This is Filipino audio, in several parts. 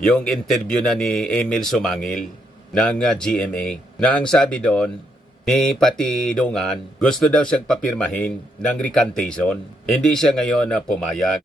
yung interview na ni Emil Sumangil ng GMA na ang sabi doon ni Patidongan, gusto daw siyang papirmahin ng recantation. Hindi siya ngayon na pumayag.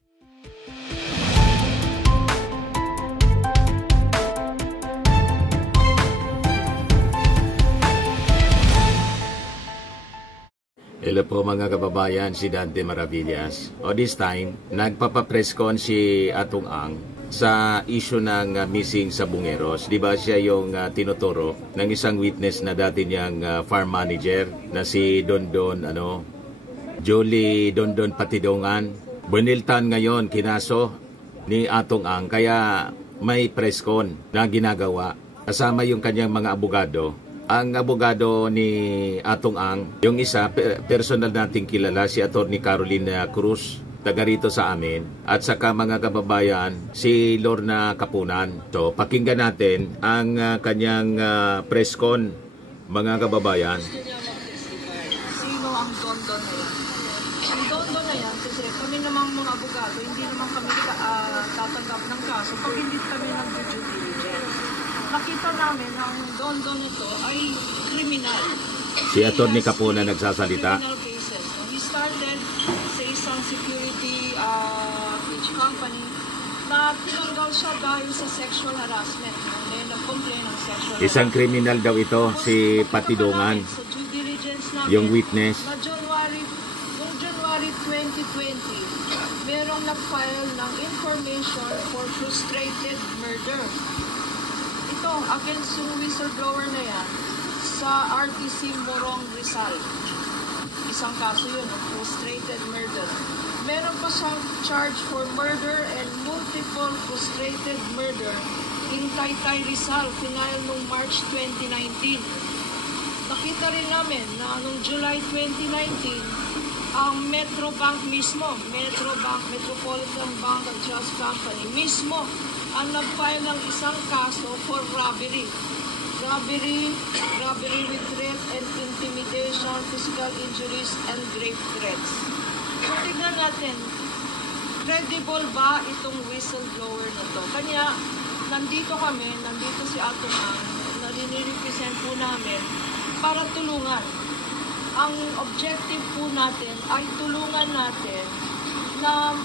Hello po mga kababayan, si Dante Maravillas. This time, nagpapapress con si Atong Ang sa issue ng missing sa Bungeros. Di ba siya yung tinuturo ng isang witness na dati niyang farm manager na si Jolie Dondon Patidongan. Buniltan ngayon, kinaso ni Atong Ang, kaya may press con na ginagawa. Kasama yung kanyang mga abogado. Ang abogado ni Atong Ang, yung isa, personal nating kilala, si Atty. Carolina Cruz, taga rito sa amin. At saka mga kababayan, si Lorna Kapunan. So, pakinggan natin ang kanyang press con, mga kababayan. Sino ang Dondon na yan? Ang Dondon na yan, kasi kami namang mga abogado, hindi naman kami tatanggap ng kaso pag hindi kami nag-due diligence. Nakita namin ang Dondon nito ay kriminal. Si Atty. Kapunan nagsasalita. Criminal cases. He started sa isang security company na tinanggal siya dahil sa sexual harassment. Then nag-complain ng sexual harassment. Isang kriminal daw ito, si Patidongan, yung witness. Na January 2020, merong nag-file ng information for frustrated murder. Ito, against yung whistleblower na yan, sa RTC Morong Rizal. Isang kaso yun, frustrated murder. Meron pa siyang charge for murder and multiple frustrated murder in Taytay Rizal, final noong March 2019. Nakita rin namin na noong July 2019, ang Metrobank mismo, Metropolitan Bank and Trust Company mismo, ang nag-file ng isang kaso for robbery. Robbery with threat and intimidation, physical injuries, and grave threats. So, tignan natin, credible ba itong whistleblower na to? Kanya, nandito si Atong Ang, na nire-represent po namin para tulungan. Ang objective po natin ay tulungan natin na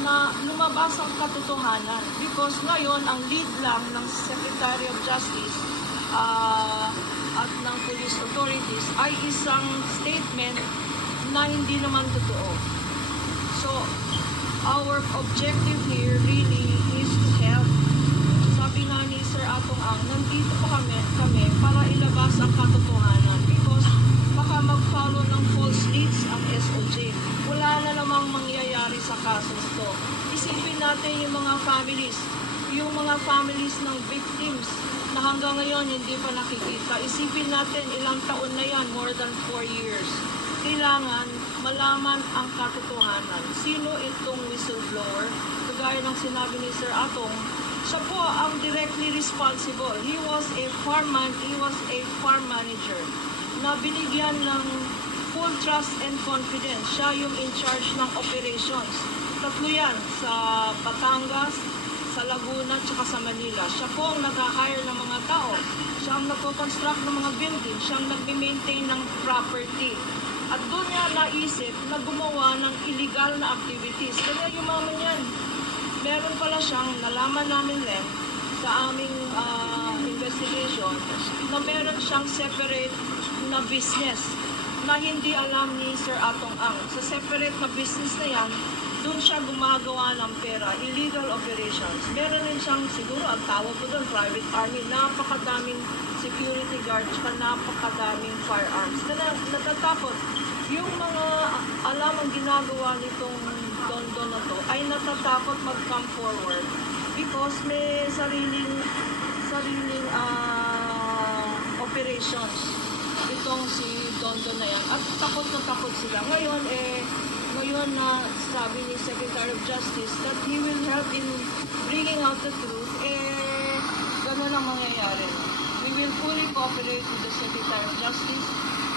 na lumabas ang katotohanan, because ngayon ang lead lang ng Secretary of Justice at ng police authorities ay isang statement na hindi naman totoo. So our objective here really is to help. Sabi nga ni Sir Atong Ang, nandito po kami para ilabas ang katotohanan, because baka mag-follow ng false leads ang SOJ. Wala na namang mangyayari sa kaso to. Isipin natin yung mga families ng victims na hanggang ngayon hindi pa nakikita. Isipin natin ilang taon na yan, more than 4 years. Kailangan malaman ang katotohanan. Sino itong whistleblower? Kagaya ng sinabi ni Sir Atong, siya po ang directly responsible. He was a farm manager na binigyan ng full trust and confidence. Siya yung in charge ng operations. Tatlo yan, sa Batangas, sa Laguna, at sa Manila. Siya po ang nag-hire ng mga tao. Siya ang nagko-construct ng mga building. Siya ang nag-maintain ng property. At doon niya naisip na gumawa ng illegal na activities. Kaya yumaman yan. Meron pala siyang, nalaman namin rin sa aming investigation, na meron siyang separate na business na hindi alam ni Sir Atong Ang. Sa separate na business na yan, doon siya gumagawa ng pera, illegal operations. Meron rin siyang, siguro ang tawag ko doon, private army, napakadaming security guards, napakadaming firearms. Kaya natatakot. Yung mga alam ang ginagawa nitong Dondon na to, ay natatakot mag-come forward because may sariling operations itong si Dondon na yan. At takot na takot sila. Ngayon na sabi ni Secretary of Justice that he will help in bringing out the truth, gano'n ang mangyayari. We will fully cooperate with the Secretary of Justice,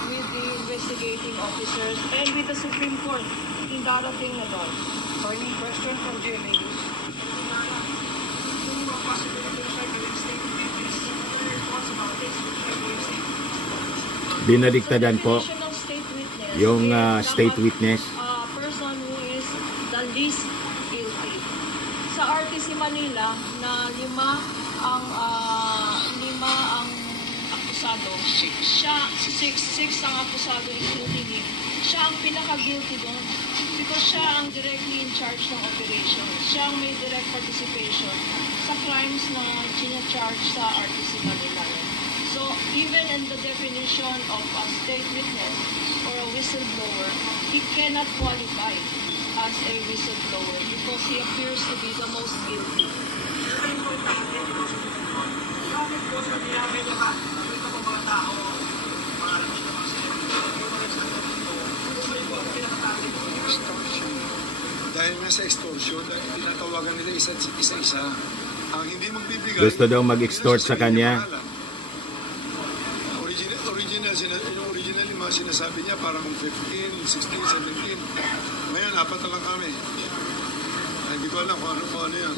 with the investigating officers, and with the Supreme Court in darating na doon. Any question from GMA? Binaligtadan po Definition of state witness yung is the state witness. person who is the least guilty. Sa RTC Manila na lima ang akusado. Six ang akusado including him. Siya ang pinaka-guilty doon because siya ang directly in charge ng operation. Siya ang may direct participation sa crimes na charge sa RTC Manila. So, even in the definition of a state witness or a whistleblower, he cannot qualify as a whistleblower because he appears to be the most guilty. Dahil nga sa extortion, tinatawagan nila isa-isa. Ang hindi magbibigay... Gusto daw mag-extort sa kanya. Yung original, yung mga sinasabi niya, parang 15, 16, 17. Ngayon, 4 na lang kami. Hindi ko alam kung ano yan.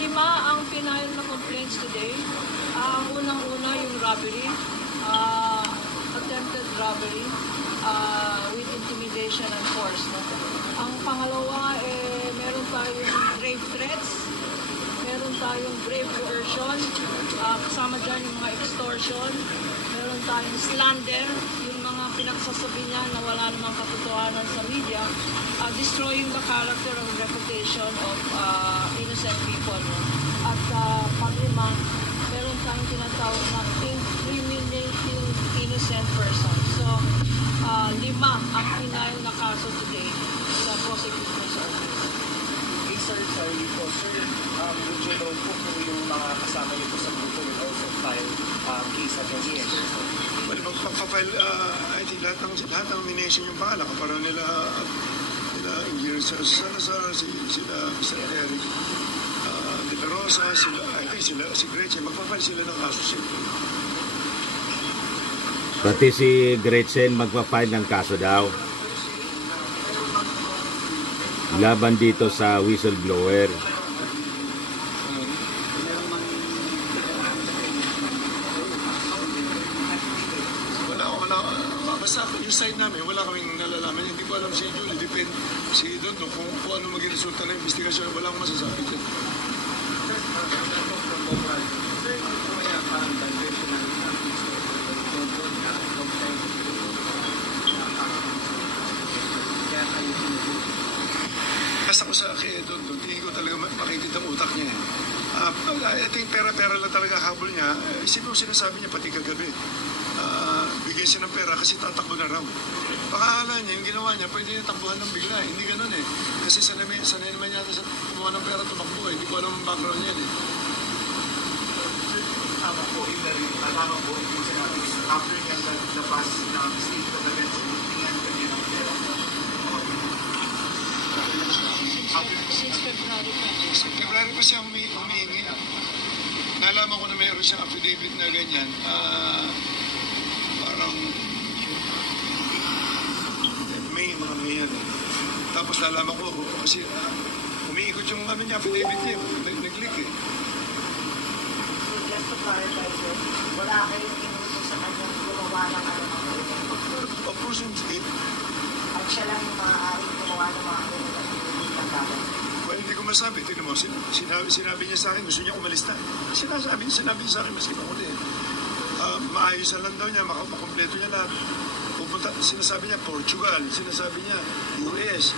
Lima ang final na complaints today. Unang-una yung robbery, attempted robbery with intimidation and force. No? Ang pangalawa, meron tayong grave threats, meron tayong grave coercion, kasama dyan yung mga extortion, meron tayong slander, yung mga pinagsasabi niya na wala namang katotohanan sa media, destroying the character and reputation of innocent people. No? At panglima, meron tayong tinatawag na incriminating innocent person. So, 5 ang final na kaso today sa prosecutor's office. Okay, sir, sorry po. Sir, would you know po kung yung mga kasama niyo po sa grupo will also file case against the other? Well, magpapafile, I think lahat ng mination yung pangalan. Kaparang nila Engineer Salazar, sila Mr. Eric De La Rosa, I think si Gretchen, magpapile sila ng kaso siyempre. Pati si Gretchen magpa-file ng kaso daw. Laban dito sa whistleblower. Basta yung side namin, wala kaming nalalaman. Hindi ko alam si Julie, depende si Don, kung ano maging resulta ng investigasyon, wala akong masasabi dyan. Basta ko sa akin, Don, tingin ko talaga makikita ang utak niya. I think pera-pera lang talaga habol niya. Isipin mo sinasabi niya pati kagabi. Bigyan siya ng pera kasi tatakbo na raw. Pakaala niya, yung ginawa niya, pwede niya takbuhan ng bigla. Hindi ganun eh. Kasi sanay naman yata sa kumuha ng pera tumakbo eh. Hindi ko alam ang background niya eh. Tama po, tama po, yung sinabi, after niya labas ng state of emergency, tingnan ka niya ng pera. Since February pa. February pa siya humihingi. Nalaman ko na mayroon siyang affidavit na ganyan. Parang mga May yan eh. Tapos nalaman ko kasi umiikot yung niya, affidavit niya. Nag-click eh. So just to clarify, sir, wala kayong inuto sa kanyang gumawa ng Of course, hindi. at siya lang yung maaaring gumawa ng mga Well, hindi ko masabi. Tignan mo, sinabi niya sa akin, gusto niya umalis na. Sinabi niya sa akin, maski pa ulit. Maayos na lang daw niya, makakompleto niya lahat. Pupunta, sinasabi niya Portugal, sinasabi niya US.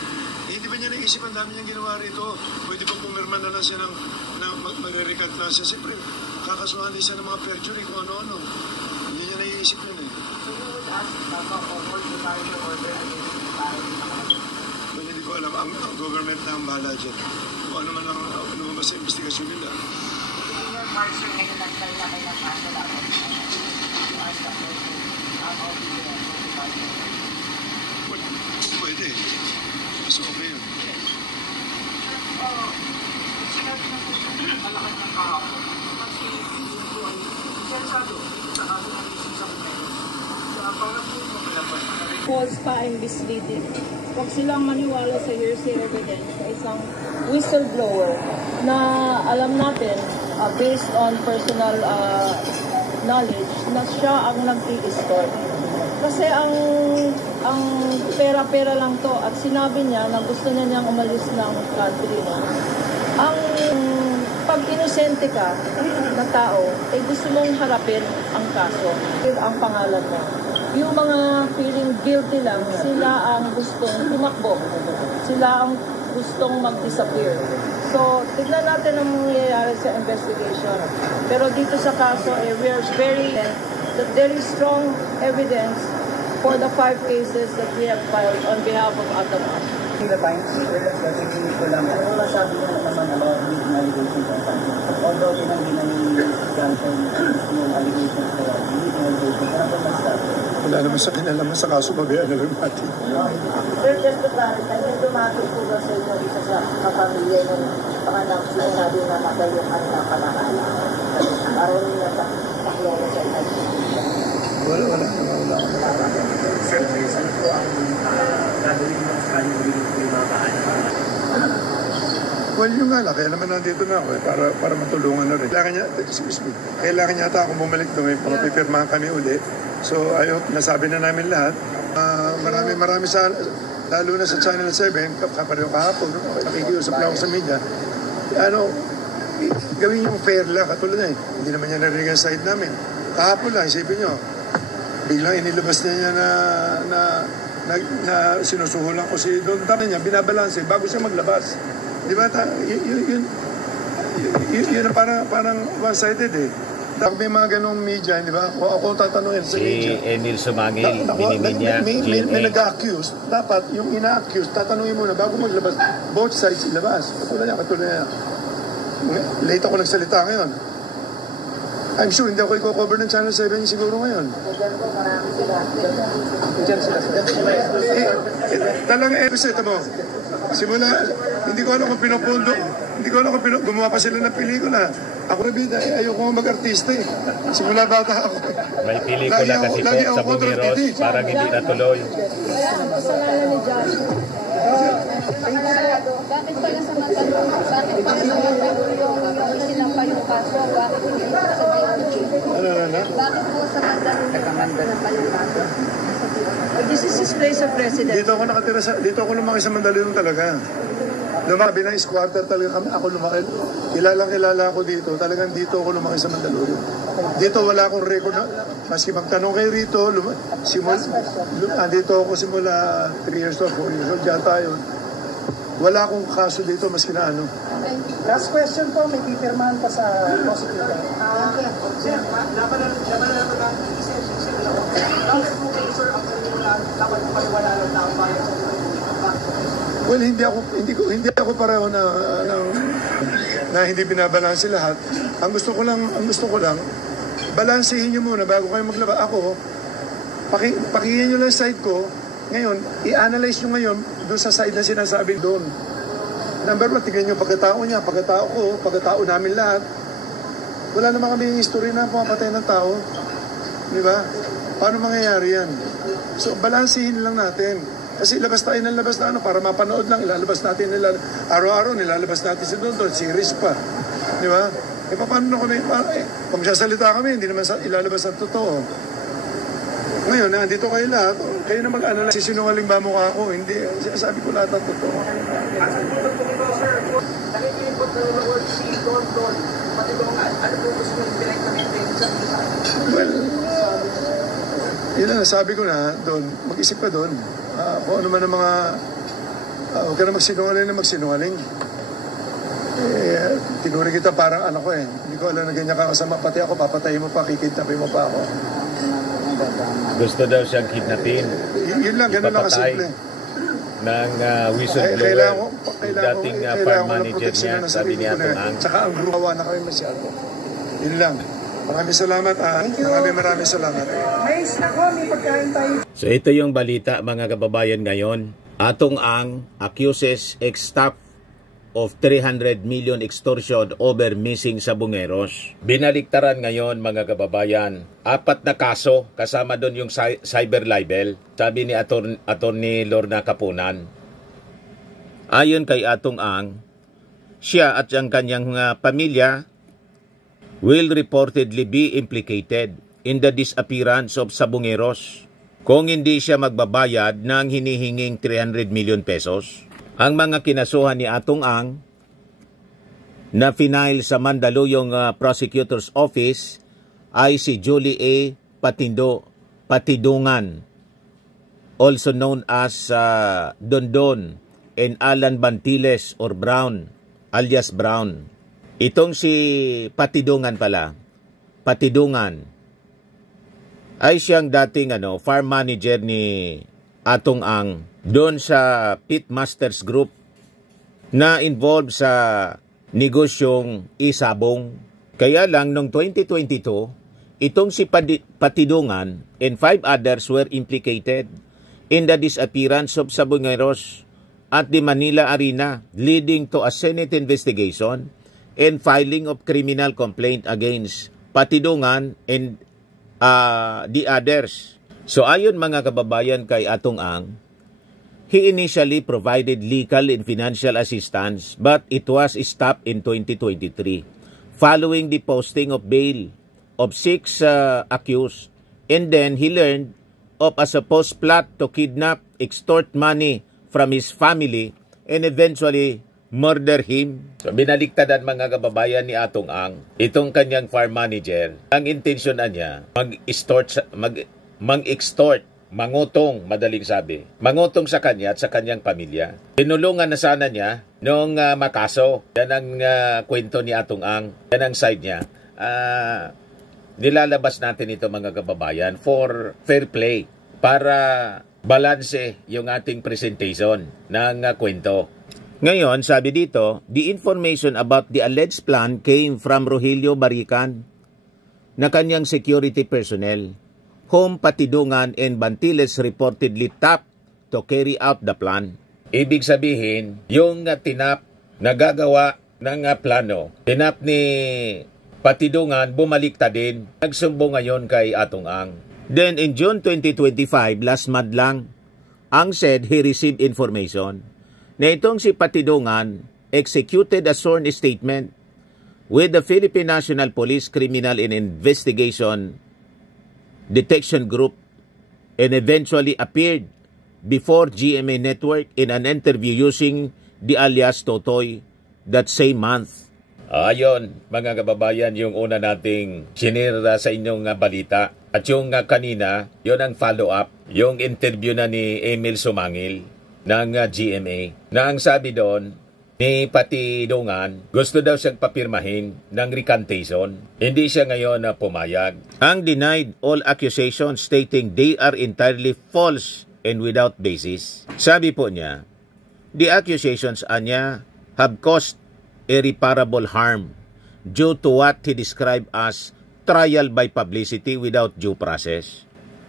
Hindi ba niya naisip ang dami niyang ginawa rito? Pwede ba pumirma na lang siya ng magre-recant na siya? Siyempre, kakasuhan din siya ng mga perjury kung ano-ano. Hindi niya naiisip yun eh. So you would ask for the final order against the parent? Well, hindi ko alam. Ang government na ang bahala dyan. Kung ano man ang lumabas sa investigasyon nila. In your part, sir, ngayon nag-try na kayo ng kaso laban. You ask the person how do you notify them? Well, pwede. Mas okay yun. Sinabi na po siya, malakas ng kahapon. Kasi yung po ay sensado sa kaso ng isang sa kumeros. So, ang pangat po ito, false pa and misleading. Huwag silang maniwala sa hearsay evidence sa isang whistleblower na alam natin, based on personal knowledge, na siya ang nag-i-store. Kasi ang pera-pera lang to at sinabi niya na gusto niya niyang umalis ng country. Ang pag inosente ka na tao, eh gusto mong harapin ang kaso, ang pangalan mo. Yung mga feeling guilty lang, sila ang gustong tumakbo. Sila ang gustong mag-disappear. So, tignan natin ang mangyayari sa investigation. Pero dito sa kaso, we are that there is strong evidence for the 5 cases that we have filed on behalf of Atamas. Philippines, ko lang, ano masabi niya naman about these allegations of although tinanggi na ni Johnson yung allegations na these allegations, ano ba masabi? Wala naman sa kinalaman sa kaso, babayaan na lang natin. Sir, just to clarify, yung dumating po ba sa inyo isa sa kapamilya ng panganak sinasabi na magayukan na panakala? Araw nila pa, pakloro sa inyo. Wala. Sir, saan po ang gagawin mo sa kanyang yung mga bahay? Well, yung nga lang, kaya naman nandito na ako para matulungan na rin. Kailangan niya ata akong bumalik doon, may pipirmahan kami uli. So, ayun, nasabi na namin lahat. Marami sa, lalo na sa Channel 7, kapareho kahapon, nakikiusap lang ako sa media. Gawin yung fair lang, katulad na hindi naman niya narinig ang side namin. Kahapon lang, isipin nyo, biglang inilabas niya na sinusuhulan ko si Don Tama niya, binabalanse bago siya maglabas. Di ba? Yun parang one-sided eh. Pag may mga ganong media, di ba? Ako tatanungin sa media. Si Enil Sumangil, biningin niya. May nag-accuse. Dapat yung ina-accuse, tatanungin muna bago maglabas. Both sides ilabas. Katulad niya. Late ako nagsalita ngayon. I'm sure hindi ako i-cover ng Channel 7 siguro ngayon. Talagang episode mo. Simula, hindi ko alam kung pinupundo. Hindi ko alam kung gumawa pa sila ng pelikula. Ako na bida, ayoko mag-artista eh. Simula bata ako. May pelikula kasi po sa Bumiros, parang hindi natuloy. Ang kasalanan ni John. Bakit pala sa Magalong? Bakit pala sa Magalong yung sinampa yung kaso? Bakit hindi po sa BOG? Bakit po sa Magalong sinampa yung kaso? This is his place of residence. Dito ako lumaki sa Mandaluyong talaga. Lumaki ng squatter talaga kami. Ako lumaki. Kilala ako dito. Talagang dito ako lumaki sa Mandaluyong. Dito wala akong record na. Maski magtanong kay Rito, dito ako simula 3 years old, 4 years old, yata yun. Wala akong kaso dito maski na ano. Last question po, may pipirmahan pa sa prosecutor. Sir, laban na dapat paliwala ng tao bayan sa well, hindi ako pareho na hindi binabalanse lahat. Ang gusto ko lang balansehin niyo muna bago kayo maglaba. Ako, pakinggan niyo lang side ko. Ngayon, i-analyze niyo ngayon doon sa side na sinasabi doon. Number 1, tignan niyo pagkatao niya, pagkatao ko, pagkatao namin lahat. Wala naman kami yung history na pumapatay ng tao. Di ba? Paano mangyayari yan? So, balansehin lang natin. Kasi labas tayo ng labas na para mapanood lang. Ilalabas natin araw-araw, nilalabas natin si Don, series pa. Di ba? Paano na kami? Kung sasalita kami, hindi naman ilalabas ang totoo. Ngayon, nandito kayo lahat. Kayo na mag-analyze. Sinungaling ba mukha ako? Hindi. Sinasabi ko lahat ang totoo. Nakikilipot na word si Don, Patidongan. Ano po gusto nyo pinag-maintain sa isa? Well, yun lang, sabi ko na, Don, mag-isip ka doon. Kung ano man ang mga, huwag ka na magsinungaling. Tinuring kita parang anak ko eh. Hindi ko alam na ganyan ka kasama. Pati ako, papatayin mo pa, kikidnapin mo pa ako. Gusto daw siyang kidnapin. Yun lang, ganun lang kasimple. Ng whistleblower, dating farm manager niya, sabi niya Atong Ang. Tsaka ang gruhawa na kami masyado. Yun lang. Maraming salamat. Maraming salamat. May pagkain tayo. So ito yung balita mga kababayan ngayon. Atong Ang accuses ex-staff of 300 million extortion over missing Sabongeros. Binaliktaran ngayon mga kababayan, 4 na kaso kasama doon yung cyber libel, sabi ni Attorney Lorna Kapunan. Ayon kay Atong Ang, siya at ang kanyang pamilya will reportedly be implicated in the disappearance of Sabongeros kung hindi siya magbabayad ng hinihinging 300 million pesos. Ang mga kinasuhan ni Atong Ang na final sa Mandaluyong Prosecutor's Office ay si Julie A. Patidungan, also known as Dondon, and Alan Bantiles or Brown, alias Brown. Itong si Patidungan ay siyang dating farm manager ni Atong Ang doon sa Pitmasters Group na involved sa negosyong isabong. Kaya lang noong 2022, itong si Patidungan and 5 others were implicated in the disappearance of Sabongeros at the Manila Arena, leading to a Senate investigation and filing of criminal complaint against Patidungan and the others. So ayon mga kababayan kay Atong Ang, he initially provided legal and financial assistance but it was stopped in 2023 following the posting of bail of 6 accused, and then he learned of a supposed plot to kidnap, extort money from his family and eventually murder him. So binaliktadan mga kababayan ni Atong Ang, itong kanyang farm manager, ang intensyon niya mag-extort, mangutong, madaling sabi, mangutong sa kanya at sa kanyang pamilya. Tinulungan na sana niya noong makaso. Yan ang kwento ni Atong Ang, yan ang side niya. Nilalabas natin ito mga kababayan for fair play, para balanse yung ating presentation ng kwento. Ngayon, sabi dito, the information about the alleged plan came from Rogelio Barican na kanyang security personnel, whom Patidungan and Bantiles reportedly tapped to carry out the plan. Ibig sabihin, yung tinap na gagawa ng plano, tinap ni Patidungan, bumaliktad din, nagsumbo ngayon kay Atong Ang. Then in June 2025, last month lang, Ang said he received information na itong si Patidungan executed a sworn statement with the Philippine National Police Criminal and Investigation Detection Group and eventually appeared before GMA Network in an interview using the alias Totoy that same month. Ayon, mga kababayan, yung una nating sinira sa inyong balita. At yung kanina, yun ang follow-up, yung interview na ni Emil Sumangil ng GMA, na ang sabi doon ni Patidungan, gusto daw siyang papirmahin ng recantation. Hindi siya ngayon pumayag. Ang denied all accusations, stating they are entirely false and without basis. Sabi po niya, the accusations anya have caused irreparable harm due to what he described as trial by publicity without due process.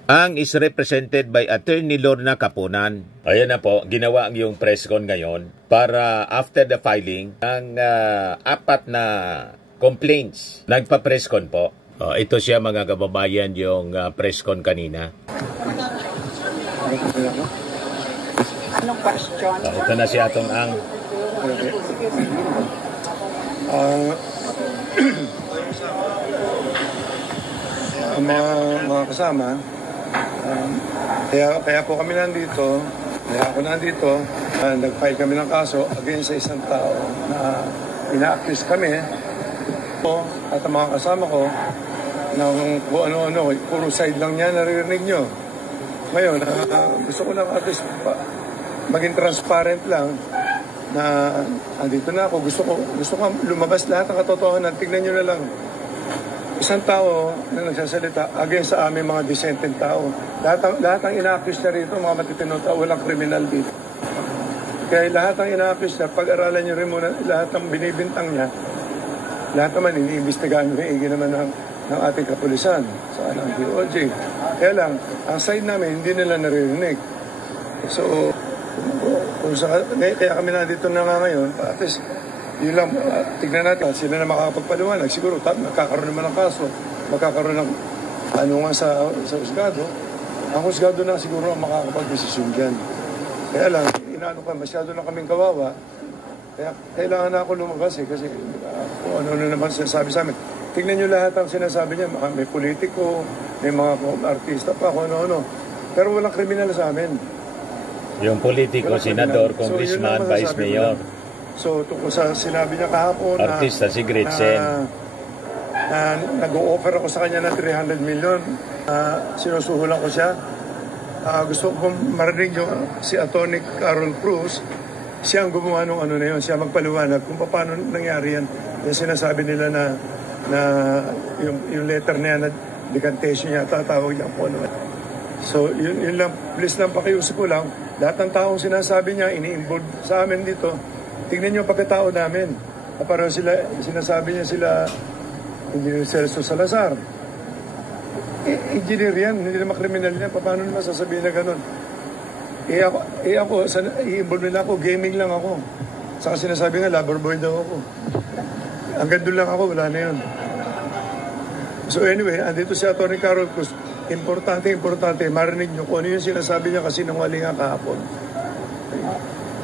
Ang is represented by Attorney Lorna Kapunan. Ayan na po, ginawa ang yung press con ngayon para after the filing ng 4 na complaints. Nagpa-press con po. Ito siya mga kababayan, yung press con kanina. Anong question? Ito na si Atong Ang. Mga kasama, kaya po kami nandito, kaya ako nandito, nag-file kami ng kaso against sa isang tao na ina-accuse kami at ang mga kasama ko ng kung ano-ano, puro side lang niya naririnig nyo. Ngayon, gusto ko lang at least maging transparent lang na andito na ako, gusto ko lumabas lahat ng katotohanan. Tignan nyo na lang, isang tao na nagsasalita against sa aming mga decent tao. Lahat ng ina-accuse niya rito, mga matitinong tao, walang kriminal dito. Kaya lahat ng ina-accuse niya, pag-aralan niyo rin muna lahat ng binibintang niya. Lahat naman, iniimbestigahan niyo, higi naman ng ating kapulisan sa ng DOJ. Kaya lang, ang side namin, hindi nila naririnig. So, kaya kami nandito na nga ngayon, at least Yun lang, tignan natin, sila na makakapagpaliwanag. Siguro, magkakaroon naman ng kaso, magkakaroon ng ano nga sa husgado. Ang husgado na siguro ang makakapag-desisyon dyan. Kaya lang, inaano ka, masyado na kaming kawawa. Kaya kailangan na ako lumabas kasi kung ano naman sinasabi sa amin. Tignan nyo lahat ang sinasabi niya, may politiko, may mga artista pa, kung ano-ano. Pero walang kriminal sa amin. Yung politiko, senador, congressman, vice mayor. So, tungkol sa sinabi niya kahapon artista si Gretchen. Nag-o-offer ako sa kanya ng 300 million. Sinusuhulan ko siya. Gusto ko marinig yung si Atty. Carol Cruz. Siya ang gumawa ng ano na yun. Siya magpaliwanag kung paano nangyari yan. Yung sinasabi nila na yung letter na yan, na decantation niya, tatawag niya po. So, yun lang. Please lang, pakiusap ko lang. Lahat ng taong sinasabi niya, ini-involve sa amin dito. Tignan niyo ang pagkatao namin. Parang sinasabi niya sila, Engineer Celso Salazar. Engineer yan, hindi naman kriminal yan. Paano naman sasabihin na gano'n? Ako, i-involve nila ako, gaming lang ako. Saka sinasabi nga, lover boy daw ako. Hanggang doon lang ako, wala na yun. So anyway, andito si Atty. Carol Cruz. Importante, marinig nyo kung ano yung sinasabi niya kasi nangwali nga kahapon.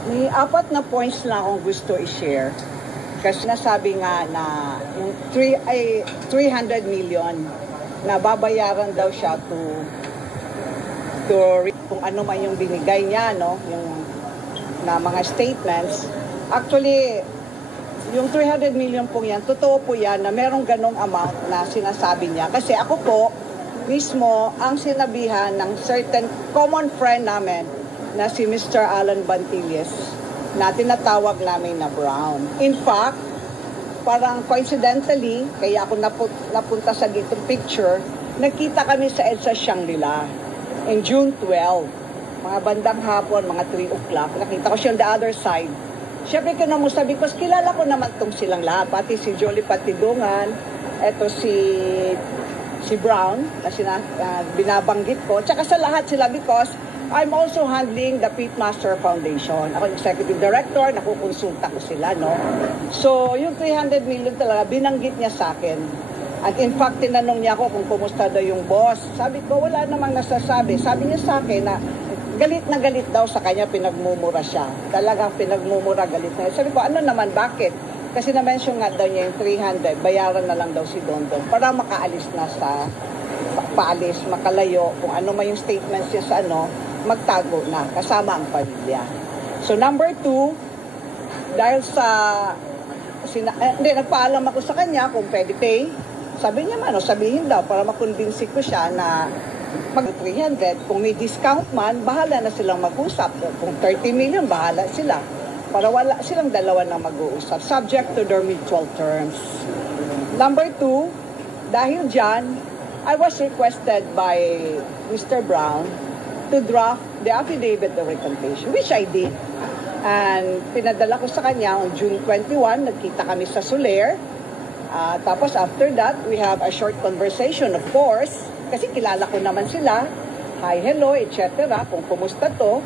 May 4 na points lang akong gusto i-share. Kasi nasabi nga na yung 300 million na babayaran daw siya to kung ano man yung binigay niya, no? Yung na mga statements. Actually, yung 300 million po yan, totoo po yan na merong ganong amount na sinasabi niya. Kasi ako po, mismo ang sinabihan ng certain common friend namin na si Mr. Alan Bantilles na tinatawag namin na Brown. In fact, parang coincidentally, kaya ako napunta sa dito picture, nagkita kami sa EDSA Shangri-La in June 12. Mga bandang hapon, mga 3 o'clock. Nakita ko siya on the other side. Siyempre kinamusta because kilala ko naman itong silang lahat. Pati si Jolie Patidungan, eto si Brown, na binabanggit ko. Tsaka sa lahat sila because I'm also handling the Pitmaster Foundation. Ako executive director, nakukonsulta ko sila, no? So, yung 300 million talaga, binanggit niya sa akin. At in fact, tinanong niya ako kung kumusta daw yung boss. Sabi ko, wala namang nasasabi. Sabi niya sa akin na galit na galit daw sa kanya, pinagmumura siya. Talagang pinagmumura, galit na. Sabi ko, ano naman, bakit? Kasi na-mention nga daw niya yung 300, bayaran na lang daw si Dondon para makaalis na sa paalis, makalayo, kung ano man yung statements niya sa magtago na, kasama ang pamilya. So number 2, dahil sa, nagpaalam ako sa kanya kung pwede pay, sabi niya sabihin daw para makumbinsi ko siya na mag 300, kung may discount man, bahala na silang mag-usap. Kung 30 million, bahala sila. Para wala silang dalawa na mag-uusap, subject to their mutual terms. Number 2, dahil dyan, I was requested by Mr. Brown to draft the affidavit of recantation, which I did. And pinadala ko sa kanya on June 21, nagkita kami sa Soler. Tapos after that, we have a short conversation, of course, kasi kilala ko naman sila. Hi, hello, etc. Kung kumusta to.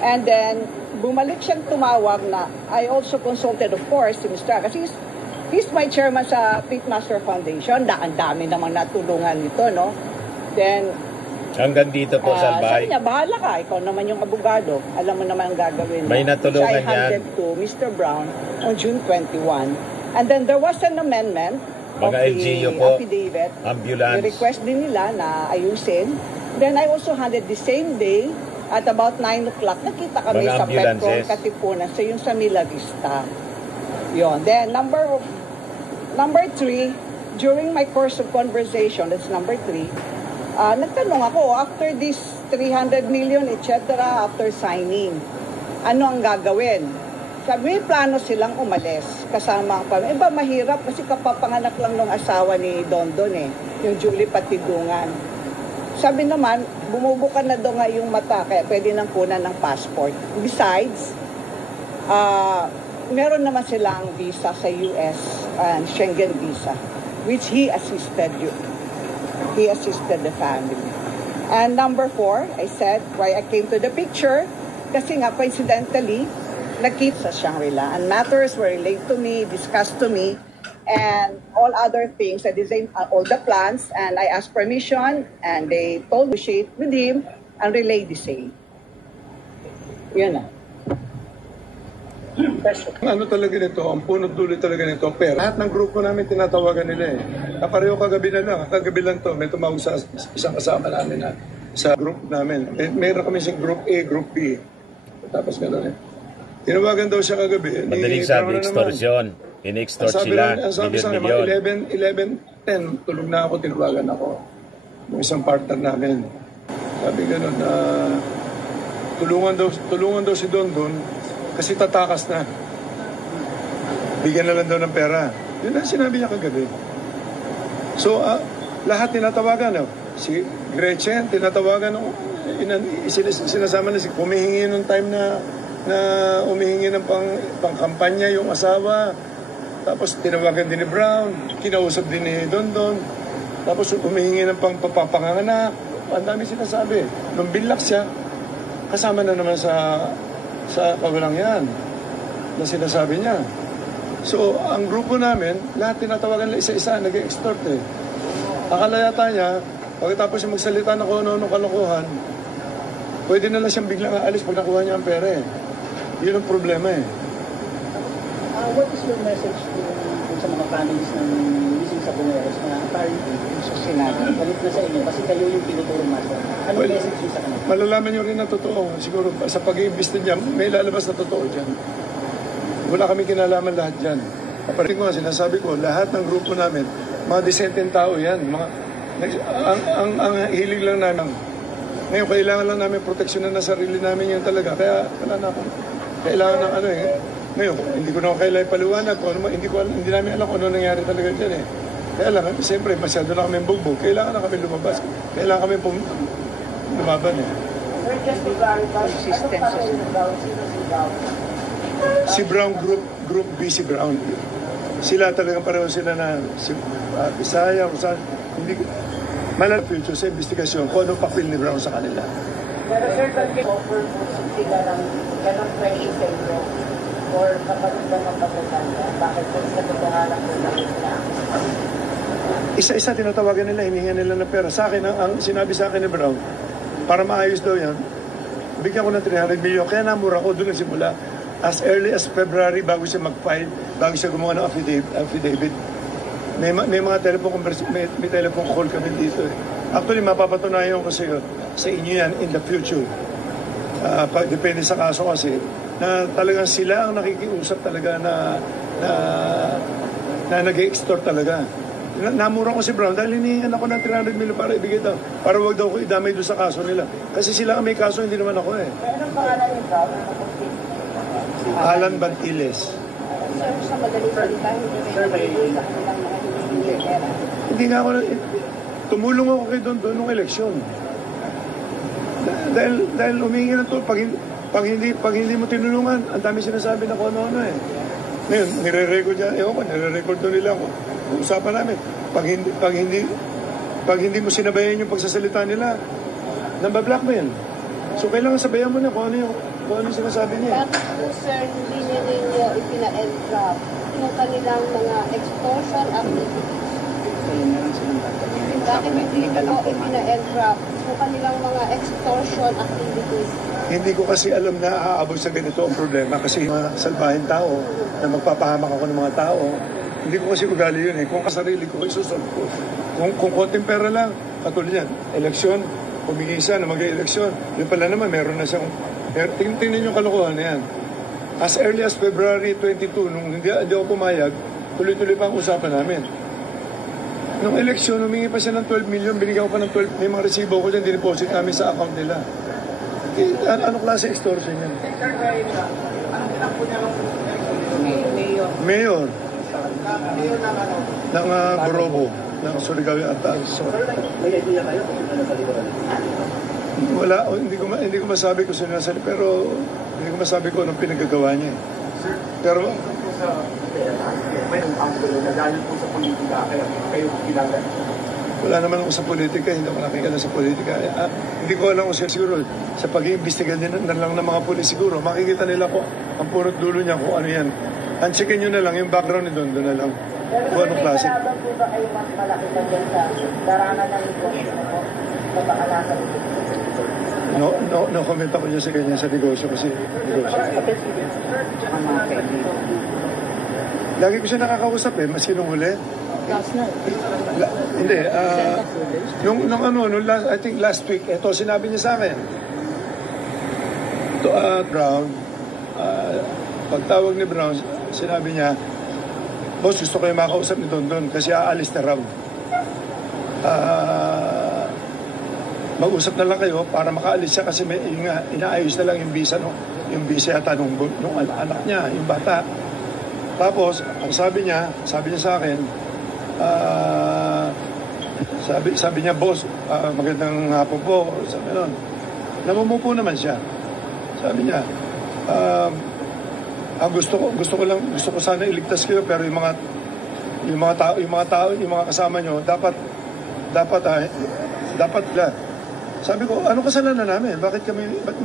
And then, bumalik siyang tumawag na I also consulted, of course, si Mr. Kasi he's my chairman sa Pitmaster Foundation. Ang dami namang natulungan nito, no? Then, hanggang dito po, Salbay. Sabi niya, bahala ka. Ikaw naman yung abogado. Alam mo naman ang gagawin mo. May natulungan yan. I handed to Mr. Brown on June 21. And then there was an amendment of the affidavit. Ambulance. I-request din nila na ayusin. Then I also handed the same day at about 9 o'clock. Nakita kami sa Petron Katipunan. So yung sa Mila Vista. Yun. Then number 3, during my course of conversation, that's number 3, nagtanong ako, after this 300 million, etc., after signing, ano ang gagawin? Sabi, may plano silang umalis kasama ang pamilya. Iba, mahirap kasi kapapanganak lang ng asawa ni Dondon yung Julie Patidungan. Sabi naman, bumubuka na daw nga yung mata, kaya pwede nang kunan ng passport. Besides, meron naman silang visa sa US, Schengen visa, which he assisted the family. And number 4, I said, why I came to the picture, kasi nga coincidentally, nagkita sa Shangri-La, and matters were relayed to me, discussed to me, and all other things. I designed all the plans, and I asked permission, and they told me to share with him and relay the same. Yun na. Ano talaga nito, ang punot dulo talaga nito, pera. Lahat ng grupo namin tinatawagan nila eh. Kapareho kagabi lang to, may tumawag sa isang kasama namin na sa group namin. Mayroon kami sa group A, group B. Tapos gano'n eh. Tinawagan daw siya kagabi. Madaling sabi, extortion. In-extort sila, sabi sa akin, mga 11, 10, tulog na ako, tinawagan ako. Yung isang partner namin. Sabi gano'n, tulungan daw si Don kasi tatakas na. Bigyan na lang daw ng pera. Yun ang sinabi niya kagabi. So, lahat tinatawagan. Si Gretchen, tinatawagan. Sinasama na si humihingi nung time na umihingi ng pang-kampanya yung asawa. Tapos tinawagan din ni Brown. Kinausap din ni Don. Tapos humihingi ng pang-papanganak. Ang dami sinasabi. Nung binlak siya, kasama na naman sa kawalang yan na sinasabi niya. So, ang grupo namin, lahat tinatawagan na isa-isa, nag-extort eh. Akala yata niya, pagkatapos yung magsalita ng kung ano kalokohan, pwede na lang siyang biglang aalis pag nakuha niya ang pera eh. Yun ang problema eh. What is your message sa mga families ng missing Sabuneros na apparently galit na sa inyo kasi kayo yung tinutulong master? Anong message yun sa kanila? Malalaman nyo rin na totoo. Siguro sa pag-iimbista niya, may lalabas na totoo dyan. Wala kami kinalaman lahat dyan. Kapatid ko nga, sinasabi ko, lahat ng grupo namin, mga disenteng tao yan. Ang hilig lang namin. Ngayon, kailangan lang namin proteksyonan na sarili namin yun talaga. Kaya wala na akong kailangan ng ano eh. Ngayon, hindi ko na kailangan paliwanag. Hindi namin alam kung ano nangyari talaga dyan eh. Kaya lang, siyempre, masyado na kami bugbog. Kailangan na kami lumabas. Kailangan kami lumaban eh. Si Brown Group B, si Brown. Sila talagang pareho sila na Bisaya, Rosan. Hindi malala future sa investigasyon kung anong papel ni Brown sa kanila. Pero sir, bakit offer po sila ng ganong pressure sa inyo or kapag ito magpapaganda? Bakit po sa katotohanan po na isa-isa tinatawagan nila, hiningan nila ng pera. Sa akin, ang sinabi sa akin ni Brown, para maayos daw yan, bigyan ko ng 300 million. Kaya namura ko doon nagsimula. As early as February, bago siya mag-file, bago siya gumawa ng affidavit. May mga may telephone call kami dito eh. Actually, mapapatunayan ko sa inyo yan in the future. Depende sa kaso kasi, na talagang sila ang nakikiusap talaga na nag-extort talaga. Namura ko si Brown dahil hinihingan ako ng 300 million para ibigay daw. Para wag daw ko idamay doon sa kaso nila. Kasi sila ang may kaso, hindi naman ako eh. anong pangalan ni Brown? Alan Bantiles. Sir, sa madaling salita, Hindi nga ako, tumulong ako kay Don nung eleksyon. Dahil humingi ng to, pag hindi mo tinulungan, ang dami sinasabi na kung ano eh. Ngayon, nire-record yan, nire-record doon nila ako. Usapan namin, pag hindi mo sinabayan yung pagsasalita nila, nambablockmail. So, kailangan sabayan mo na kung ano yung sinasabi niya. Bakit po, sir, hindi ninyo ipina-entrap yung kanilang mga extortion activities? Bakit hindi po ipina-entrap yung kanilang mga extortion activities? Hindi ko kasi alam na aabot sa ganito ang problema kasi mga salbahin tao na magpapahamak ako ng mga tao. Hindi ko kasi ugali yun eh. Kung kasarili ko, isusolve ko. Kung konting pera lang, katulad yan, eleksyon, pumigisa na mag-eleksyon. Yung pala naman, meron na siyang... Tingnan yung kalokohan na yan. As early as February 22, nung hindi ako pumayag, tuloy-tuloy pa ang usapan namin. Nung eleksyon, humingi pa siya ng 12 million, binigyan ko pa ng 12, may mga resibo ko dyan, dineposit namin sa account nila. Ano klase extortion yan? Mayor. Ng Gorobo, ng Surigao at May idea kayo kung ano sa liburan? Wala, hindi ko masabi kung sino nasa, pero hindi ko masabi kung anong pinagagawa niya. Pero may ang anggulo na dahil po sa politika kaya kayo kilala. Wala naman ako sa politika, hindi ako nakikita sa politika. Hindi ko alam kung siguro sa pag-iimbestiga din na lang ng mga pulis siguro, makikita nila ko ang purot dulo niya kung ano yan. Ansikin nyo na lang, yung background ni Don na lang. Pero Kung anong may klase. kalaban po ba kayo mas malaki pa dyan sa darangan ng negosyo na po? Sa baka nasa No comment ako niya sa ganyan sa negosyo kasi negosyo. Lagi ko siya nakakausap maski nung huli. Last night. Hindi, I think last week, ito sinabi niya sa akin. Brown, pagtawag ni Brown, sinabi niya, boss, gusto ko yung makausap ni Don kasi aalis na raw. Mag-usap na lang kayo para makaalis siya kasi inaayos na lang yung visa, yung visa yata nung anak niya, yung bata. Tapos, ang sabi niya sa akin, sabi niya, boss, magandang hapon po. Sabi nun, namumupo naman siya. Sabi niya, gusto ko sana iligtas kayo pero yung mga kasama nyo dapat sabi ko, ano kasalanan namin? Bakit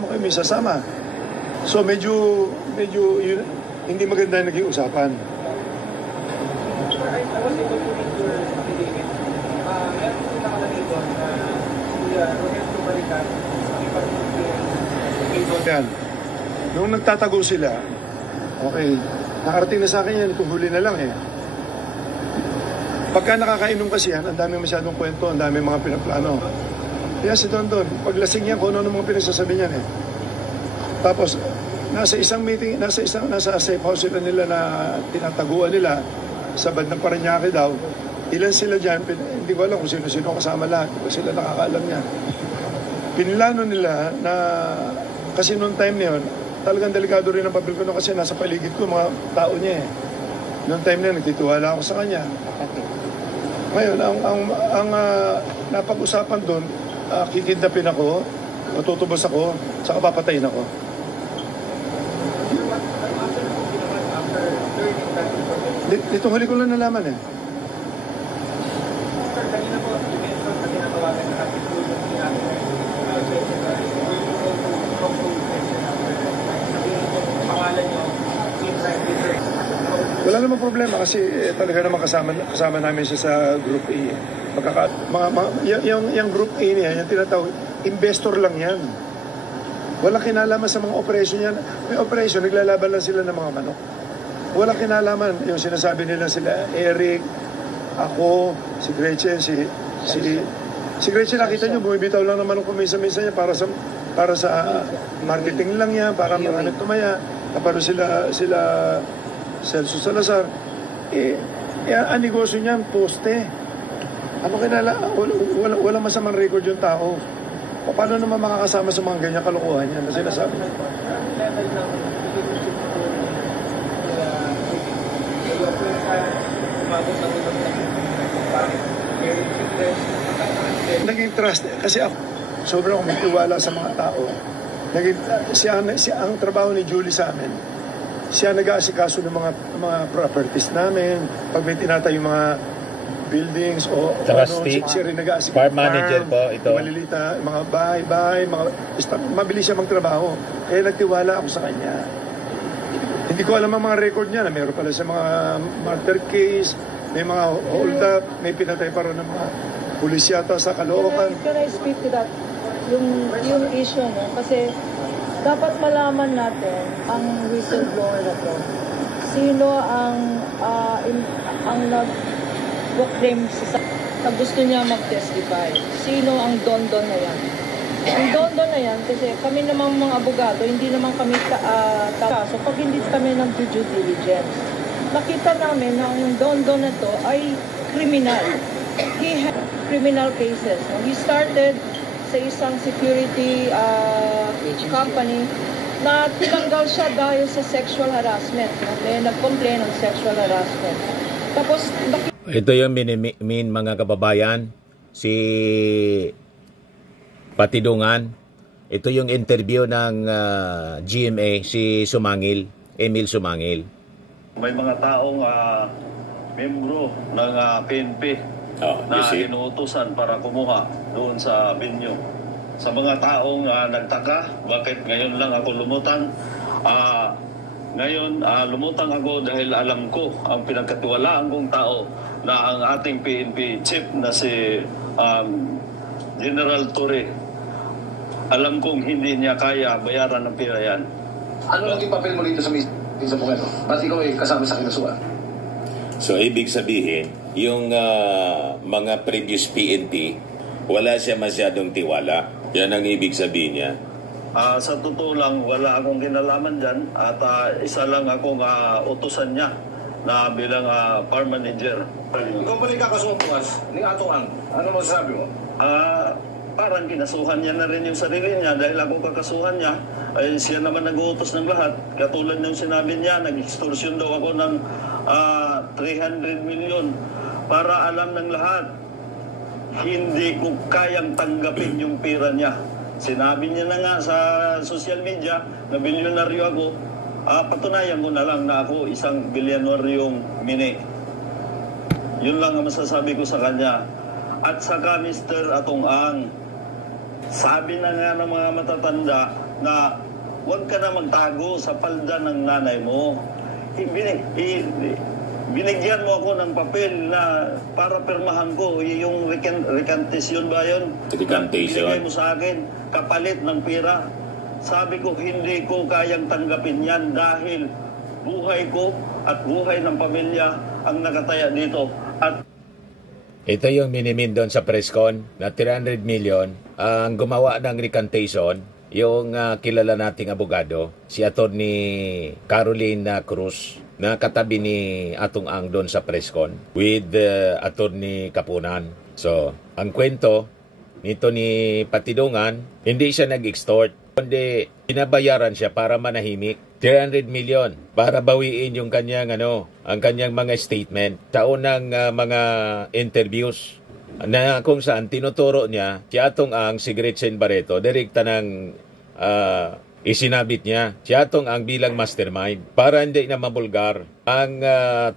mo kami sasama? So medyo yun, hindi maganda yung naging usapan. Yan. Nung nagtatago sila, okay, nakarating na sa akin yan, kung huli na lang Pagka nakakainom kasi yan, ang dami masyadong kwento, ang dami mga pinaplano. Kaya si Don, paglasing yan, kung ano mga pinagsasabi niyan Tapos, nasa isang meeting, nasa safe house nila na tinataguan nila, sa bandang Parañaque daw, ilan sila dyan, hindi ko alam kung sino-sino kasama lahat, kasi sila nakakaalam niya. Pinilano nila na, kasi noong time na yun, talagang delikado rin ang papel ko kasi nasa paligid ko, mga tao niya Noong time na yun, nagtitiwala ako sa kanya. Ngayon, ang napag-usapan doon, kikidnapin ako, matutubos ako, saka papatayin ako. Dito huli ko lang nalaman Wala namang problema kasi talaga naman kasama namin siya sa Group A. Yung Group A niya, yung tinatawag, investor lang yan. Walang kinalaman sa mga operation yan. May operation, naglalaban lang sila ng mga manok. Walang kinalaman. Yung sinasabi nila sila, Eric, ako, si Gretchen, si Gretchen, nakita nyo, bumibitaw lang naman ng kumisa-misa niya para sa marketing lang yan, para mga tumaya. Kapag sila Celso Salazar, ang negosyo niyan, poste. Ano walang masamang record yung tao. Paano naman makakasama sa mga ganyan kalokohan yan na sinasabi? Naging trust, kasi ako, sobrang kumitiwala sa mga tao. Ang trabaho ni Julie sa amin, siya nag-aasikaso ng mga properties namin. Pag may tinatay yung mga buildings o siya rin nag-aasikaso. Farm manager po ito. Malilita, mga bahay, mabilis siya magtrabaho. Kaya nagtiwala ako sa kanya. Hindi ko alam ang mga record niya na meron pala sa mga murder case, may mga hold up, may pinatay pa rin ng mga pulis yata sa Caloocan. Can I speak to that? Yung issue, Kasi dapat malaman natin ang whistleblower na to. Sino ang nag-proclaim na gusto niya mag-testify? Sino ang Don na yan? Ang Don na yan, kasi kami namang mga abogado, hindi naman kami kaso pag hindi kami ng due diligence. Nakita namin na ang Don na to ay criminal. He had criminal cases. He started sa isang security company na tinanggal siya dahil sa sexual harassment. May nag-complain ng sexual harassment. Tapos, ito yung mga kababayan, si Patidungan. Ito yung interview ng GMA, si Emil Sumangil. May mga taong membro ng PNP na inuutusan para kumuha doon sa venue. Sa mga taong nagtaka, bakit ngayon lang ako lumutang? Ngayon, lumutang ako dahil alam ko ang pinagkatiwalaan kong tao na ang ating PNP chief na si General Torre. Alam kong hindi niya kaya bayaran ng pera yan. Ano naging papel mo dito sa Bungero? Ba't ikaw ay kasama sa kinasuhan? So, ibig sabihin, yung mga previous PNP, wala siya masyadong tiwala. Yan ang ibig sabihin niya. Sa totoo lang, wala akong kinalaman dyan at isa lang akong utusan niya na bilang farm manager. Ikaw ba rin kakasuhan bukas ni Atong Ang? Ano mo sabi mo? Parang kinasuhan niya na rin yung sarili niya dahil ako kakasuhan niya. Ay, siya naman nag-uutos ng lahat. Katulad ng sinabi niya, nag-extortion daw ako ng 300 million para alam ng lahat. Hindi ko kayang tanggapin yung pera niya. Sinabi niya na nga sa social media na bilyonaryo ako. Patunayan ko na lang na ako isang bilyonaryong mini. Yun lang ang masasabi ko sa kanya. At saka Mr. Atong Ang, sabi na nga ng mga matatanda na huwag ka na magtago sa palda ng nanay mo. Binigyan mo ako ng papel na para pirmahan ko yung recantation ba yun? Recantation. Binigay mo sa akin kapalit ng pera. Sabi ko hindi ko kayang tanggapin yan dahil buhay ko at buhay ng pamilya ang nakataya dito. At ito yung minimin doon sa presscon na 300 million. Ang gumawa ng recantation, yung kilala nating abogado, si Atty. Caroline Cruz, na katabi ni Atong Ang doon sa presscon with Atty. Kapunan. So, ang kwento nito ni Patidongan, hindi siya nag-extort, kundi binabayaran siya para manahimik. 300 million para bawiin yung kanyang ang kanyang mga statement sa unang mga interviews na kung saan tinuturo niya si Atong Ang, si Gretchen Barreto, direkta ng isinabit niya si Atong Ang bilang mastermind para hindi na mabulgar ang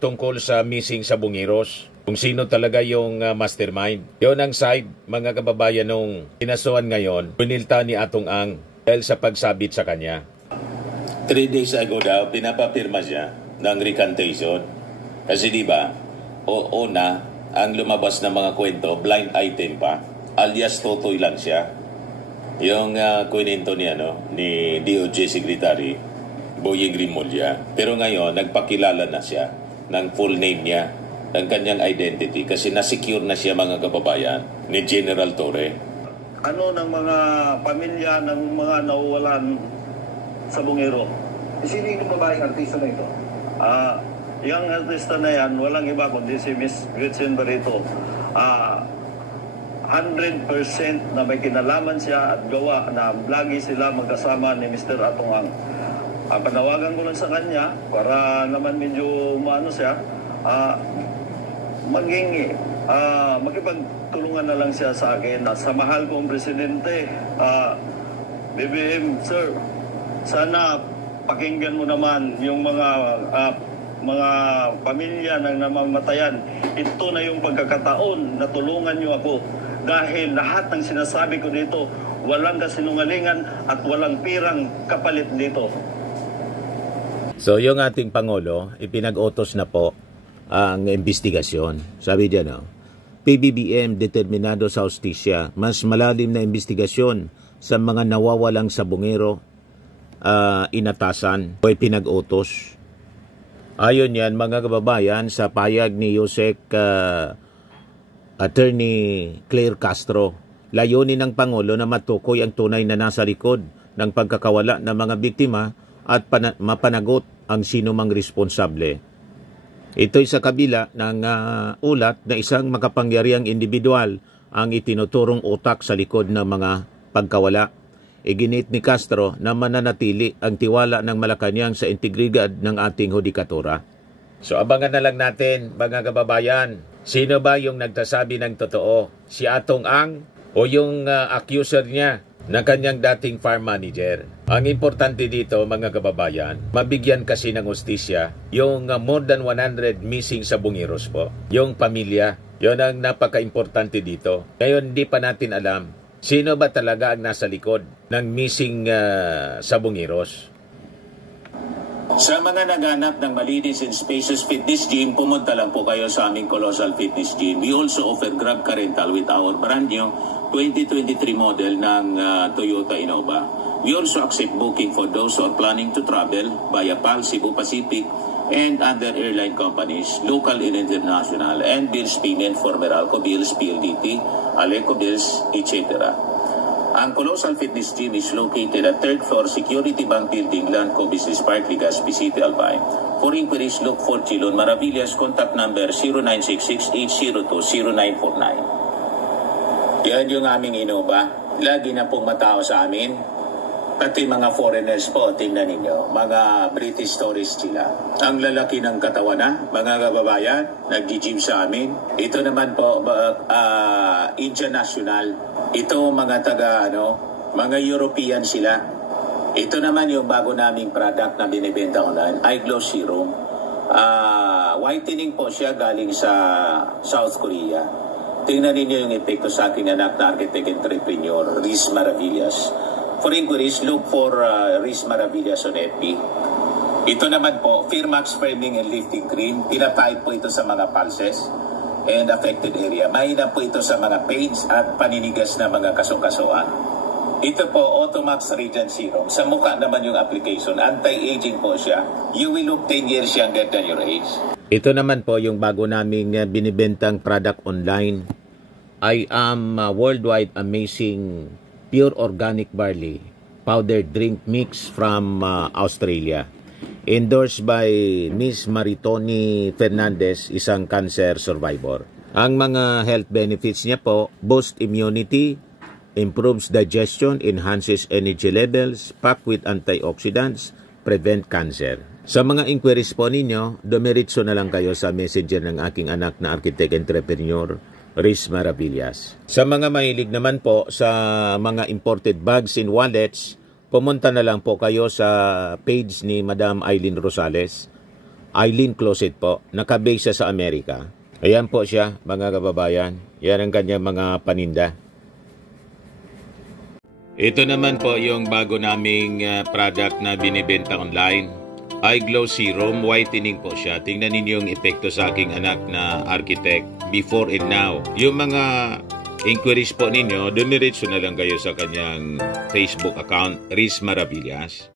tungkol sa missing sa Bungeros, kung sino talaga yung mastermind. Yun ang side, mga kababayan, nung kinasuhan ngayon, pinilta ni Atong Ang dahil sa pagsabit sa kanya. 3 days ago daw, pinapapirma siya ng recantation. Kasi di ba, una, ang lumabas na mga kwento, blind item pa, alias totoy lang siya. Yung kwento ni DOJ Secretary Boying Rimulya. Pero ngayon, nagpakilala na siya ng full name niya, ng kanyang identity, kasi nasecure na siya, mga kababayan, ni General Torre. Ano ng mga pamilya ng mga nawawalan sa Bungero? Sino yung babaeng artista na ito? Yung artista na yan, walang iba kundi si Miss Gretchen Barreto. 100% na may kinalaman siya at gawa na lagi sila magkasama ni Mr. Atong Ang. Panawagan ko lang sa kanya para naman medyo siya, makipagtulungan na lang siya sa akin. Sa mahal kong presidente, BBM, sir, sana pakinggan mo naman yung mga pamilya ng namamatayan. Ito na yung pagkakataon na tulungan niyo ako dahil lahat ng sinasabi ko dito, walang kasinungalingan at walang pirang kapalit dito. So yung ating Pangulo, ipinag-utos na po ang investigasyon. Sabi diyan, PBBM determinado sa hustisya, mas malalim na investigasyon sa mga nawawalang sa Bungero, inatasan o pinag-utos. Ayon yan, mga kababayan, sa payag ni Yusek Attorney Claire Castro, layunin ng Pangulo na matukoy ang tunay na nasa likod ng pagkakawala ng mga biktima at mapanagot ang sinumang responsable. Ito'y sa kabila ng ulat na isang makapangyarihang individual ang itinuturong utak sa likod ng mga pagkawala. Iginit ni Castro na mananatili ang tiwala ng Malacanang sa integridad ng ating hudikatura. So abangan na lang natin, mga kababayan, sino ba yung nagsasabi ng totoo? Si Atong Ang o yung accuser niya na kanyang dating farm manager? Ang importante dito, mga kababayan, mabigyan kasi ng hustisya yung more than 100 missing sa Bungeros po, yung pamilya Yun ang napaka-importante dito. Ngayon, hindi pa natin alam sino ba talaga ang nasa likod ng missing Sabongeros. Sa mga naghanap ng malinis and spacious fitness gym, pumunta lang po kayo sa aming Colossal Fitness Gym. We also offer Grab Car Rental with our brand new 2023 model ng Toyota Innova. We also accept booking for those who are planning to travel via PAL, Cebu Pacific, and other airline companies, local and international, and bills payment for Meralco Bills, PLDT, Aleco Bills, etc. Ang Colossal Fitness Gym is located at 3rd floor Security Bank Building, Lanco Business Park, Legazpi City, Albay. For inquiries, look for Chilon Maravillas. Contact number 0966-802-0949. Yan yung aming Innova. Lagi na pong matao sa amin. Pati mga foreigners po, tingnan ninyo, mga British tourists sila. Ang lalaki ng katawan na, mga kababayan, nag-gym sa amin. Ito naman po, Indian National. Ito mga mga European sila. Ito naman yung bago naming product na binibenta online, iGlow Serum. Whitening po siya galing sa South Korea. Tingnan ninyo yung epekto sa aking anak na architect entrepreneur, Riz Maravillas. For inquiries, look for Riz Maravillas on FB. Ito naman po, Firmax Firming and Lifting Cream. Pinapahid po ito sa mga pulses and affected area. Mahina po ito sa mga pains at paninigas na mga kasukasuan. Ito po, Automax Radiant Serum. Sa mukha naman yung application. Anti-aging po siya. You will look 10 years younger than your age. Ito naman po yung bago naming binibentang product online. I am worldwide amazing pure organic barley powdered drink mix from Australia. Endorsed by Miss Maritoni Fernandez, isang cancer survivor. Ang mga health benefits niya po, boost immunity, improves digestion, enhances energy levels, packed with antioxidants, prevent cancer. Sa mga inquiries po ninyo, dumiritso na lang kayo sa messenger ng aking anak na architect entrepreneur, Riz Maravillas. Sa mga mahilig naman po sa mga imported bags and wallets, pumunta na lang po kayo sa page ni Madam Eileen Rosales. Eileen Closet po, nakabase siya sa Amerika. Ayan po siya, mga kababayan. Yan ang kanyang mga paninda. Ito naman po yung bago naming product na binibenta online. iGlow Serum, whitening po siya. Tingnan ninyo yung epekto sa aking anak na architect before and now. Yung mga inquiries po ninyo, dumiretso na lang kayo sa kanyang Facebook account, Riz Maravillas.